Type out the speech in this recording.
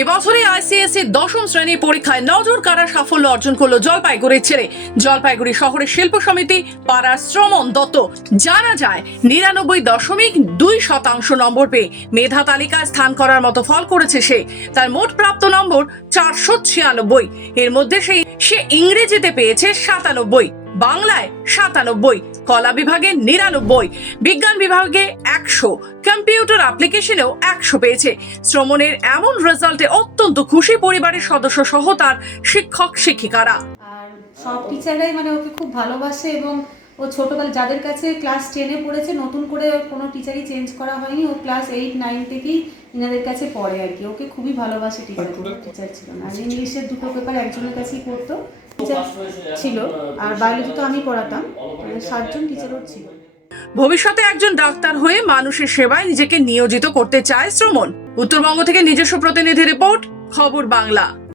এবছরই ICSE দশম শ্রেণির পরীক্ষায় নজর কাড়া সাফল্য অর্জন করল জলপাইগুড়ির ছেলে। জলপাইগুড়ি শহরের শিল্প সমিতি পাড়ার শ্রমণ দত্ত। জানা যায়, নিরানব্বই দশমিক দুই শতাংশ নম্বর পেয়ে মেধা তালিকায় স্থান করার মতো ফল করেছে সে। তার মোট প্রাপ্ত নম্বর চারশো ছিয়ানব্বই। এর মধ্যে সেই, সে ইংরেজিতে পেয়েছে সাতানব্বই। বাংলায় সাতানব্বই কলা বিভাগে নিরানব্বই বিজ্ঞান বিভাগে একশো কম্পিউটার অ্যাপ্লিকেশনেও একশো পেয়েছে। শ্রমণের এমন রেজাল্টে অত্যন্ত খুশি পরিবারের সদস্য সহ তার শিক্ষক শিক্ষিকারা। আর সব টিচাররাই মানে ওকে খুব ভালোবাসে এবং ও ছোটবেলা যাদের কাছে ক্লাস টেনে পড়েছে নতুন করে কোনো টিচারই চেঞ্জ করা হয়নি। ও ক্লাস এইট নাইন থেকেই ইনাদের কাছে পড়ে আর কি। ওকে খুবই ভালোবাসে টিচার টিচার ছিল না। আর ইংলিশের দুটো পেপার একজনের কাছেই পড়তো। টিচার ছিল, আর বায়োলজি তো আমি পড়াতাম সাতজন টিচারও ছিল। ভবিষ্যতে একজন ডাক্তার হয়ে মানুষের সেবায় নিজেকে নিয়োজিত করতে চায় শ্রমণ। উত্তরবঙ্গ থেকে নিজস্ব প্রতিনিধি রিপোর্ট, খবর বাংলা।